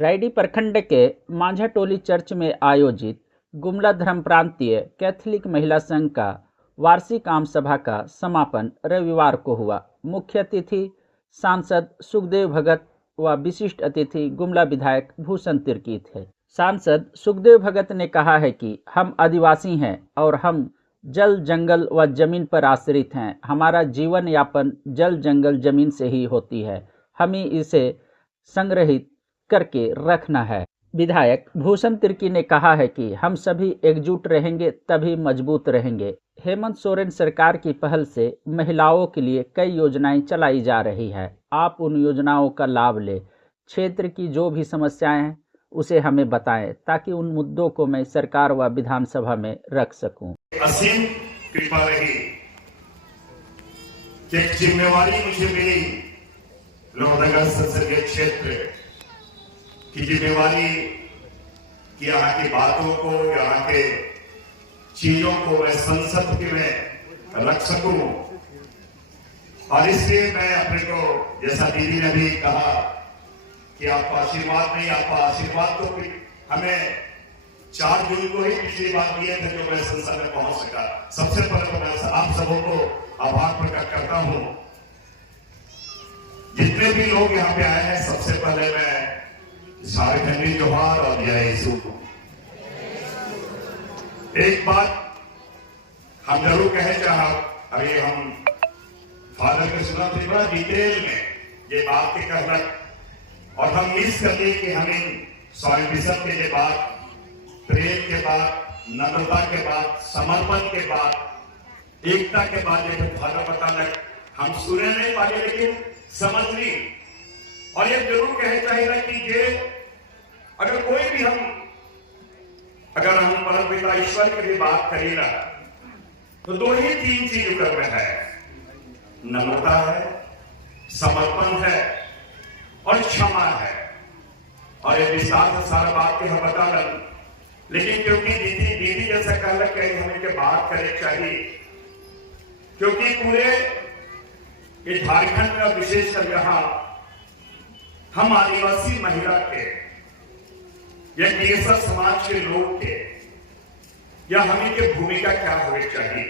रायडी प्रखंड के मांझाटोली चर्च में आयोजित गुमला धर्म प्रांतीय कैथोलिक महिला संघ का वार्षिक आम सभा का समापन रविवार को हुआ। मुख्य अतिथि सांसद सुखदेव भगत व विशिष्ट अतिथि गुमला विधायक भूषण तिर्की थे। सांसद सुखदेव भगत ने कहा है कि हम आदिवासी हैं और हम जल जंगल व जमीन पर आश्रित हैं। हमारा जीवन यापन जल जंगल जमीन से ही होती है, हमें इसे संग्रहित करके रखना है। विधायक भूषण तिर्की ने कहा है कि हम सभी एकजुट रहेंगे तभी मजबूत रहेंगे। हेमंत सोरेन सरकार की पहल से महिलाओं के लिए कई योजनाएं चलाई जा रही है। आप उन योजनाओं का लाभ ले। क्षेत्र की जो भी समस्याएं हैं उसे हमें बताएं ताकि उन मुद्दों को मैं सरकार व विधानसभा में रख सकूं। असीम कृपा रही कि एक जिम्मेवारी मुझे मिली लोहरदगा संसदीय क्षेत्र की जिम्मेवारी कि यहाँ की बातों को, यहाँ के चीजों को मैं संसद में रख सकूं। और इसलिए मैं अपने को, जैसा दीदी ने भी कहा कि आपका आशीर्वाद नहीं, आपका आशीर्वाद तो हमें 4 जून को ही पिछली बार दिए थे जो मैं संसद में पहुंच सका। सबसे पहले तो मैं आप सबों को आभार प्रकट करता हूं। जितने भी लोग यहाँ पे आए हैं, सबसे पहले मैं झारखंडी जोहार और जय यीशु। एक बात हम जरूर कहे चाह, अभी हम फादर के सुना थे बड़ा डिटेल में ये बात के कहलक और हम मिस कर लिए कि हम इन सॉलिडिज्म के बाद, प्रेम के बाद, नम्रता के बाद, समर्पण के बाद, एकता के बाद ये फादर बतालक हम सुने नहीं पाए लेकिन समझ ली। और ये जरूर कहे चाहिए कि ये अगर कोई भी अगर हम परम पिता ईश्वर की भी बात करेगा तो 2 ही 3 चीज ऊपर में है, नम्रता है, समर्पण है और क्षमा है। और ये विस्तार से सारा बात के हम बता रहे, लेकिन क्योंकि दीदी जैसा कहला कि हमें के बात करे चाहिए, क्योंकि पूरे ये झारखंड का विशेषकर यहाँ हम आदिवासी महिला के या केसर समाज के लोग के या हमें के भूमिका क्या होनी चाहिए।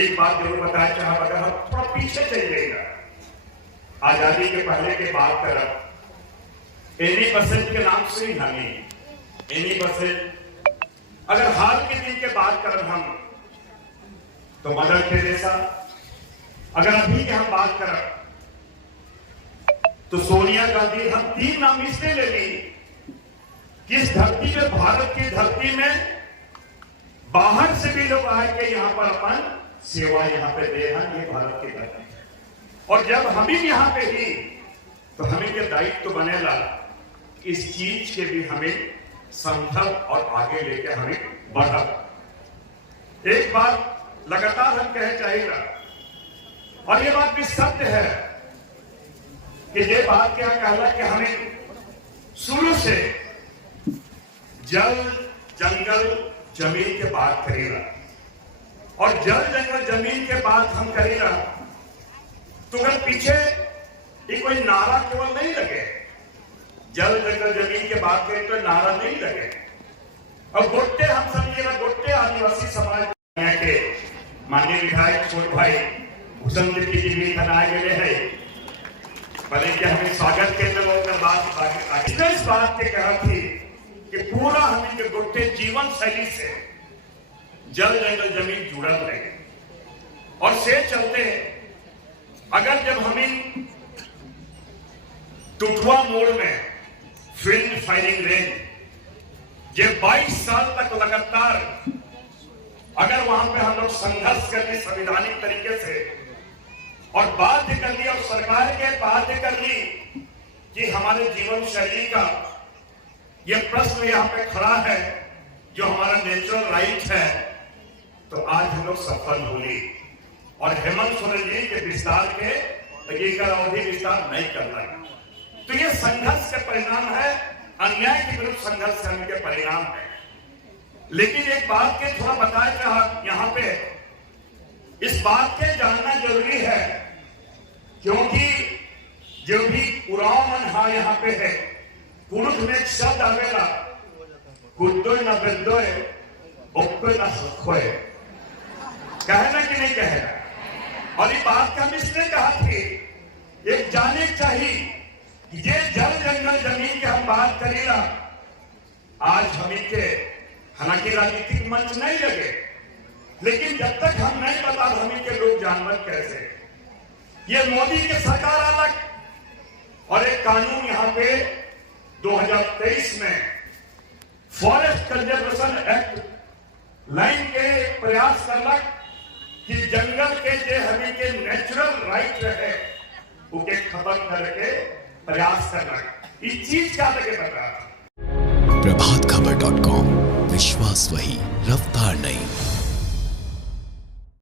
एक बात जरूर बताया चाह, अगर हम थोड़ा पीछे चलिएगा, आजादी के पहले के बात करब एनी बसेंट के नाम से ही हमें एनी बसेंट, अगर हाल के दिन के बात करब हम तो मदर टेरेसा, अगर अभी की हम बात करब तो सोनिया गांधी। हम 3 नाम इसलिए ले ली कि इस धरती में, भारत की धरती में बाहर से भी लोग आए के यहाँ पर अपन सेवा यहाँ पे दे हैं, ये भारत की धरती है। और जब हम भी यहाँ पे ही तो हमें के दायित्व तो बनेगा इस चीज के भी हमें संभव और आगे लेके हमें बढ़ा। एक बात लगातार हम कहे चाहिए और ये बात भी सत्य है कि ये बात क्या कहला कि हमें शुरू से जल जंगल जमीन के बात करेगा और जल जंगल जमीन के बात हम करेगा तो अगर पीछे ये कोई नारा केवल नहीं लगे, जल जंगल जमीन के बात करें तो नारा नहीं लगे। और गोट्टे हम समझिएगा, गोट्टे आदिवासी समाज के माननीय विधायक छोट भाई भूषण तिर्की जी भी बनाए गए हैं, भले कि हमें स्वागत के बात इस बात के कहा थी कि पूरा हमें के गोट्टे जीवन शैली से जल जंगल जमीन जुड़ल रहे। और से चलते अगर जब हमें टुटवा मोड़ में फील्ड फायरिंग रेंज ये 22 साल तक लगातार अगर वहां पे हम लोग संघर्ष करके संवैधानिक तरीके से और बाध्य कर ली और सरकार के बाध्य कर ली कि हमारे जीवन शैली का यह प्रश्न यहाँ पे खड़ा है जो हमारा नेचुरल राइट है, तो आज हम लोग सफल होंगे। और हेमंत सोरेन जी के विस्तार के अवधि विस्तार नहीं करना है, तो ये संघर्ष के परिणाम है, अन्याय के विरुद्ध संघर्ष करने के परिणाम है। लेकिन एक बात के थोड़ा बताया चाह यहाँ पे, इस बात के जानना जरूरी है क्योंकि जो भी उराव मन यहाँ पे है पुरुष में एक शब्द आवेला, कुत्तोय ना बेदोय, ओक्कोय ना सखोय, कहना कि नहीं कहना। और ये बात हम इसने कहा थी, एक जाने चाहिए कि ये जल जंगल जमीन के हम बात करेला, आज हम के हालांकि राजनीतिक मंच नहीं लगे, लेकिन जब तक हम नहीं बता हम के लोग जानवर कैसे, ये मोदी के सरकार अलग और एक कानून यहाँ पे 2023 में फॉरेस्ट कंजर्वेशन एक्ट लाइन के एक प्रयास करलक कि जंगल के जे हमी के नेचुरल राइट रहे उके खत्म करके प्रयास करलक। इस चीज क्या लगे बता। प्रभातखबर.com, विश्वास वही, रफ्तार नहीं।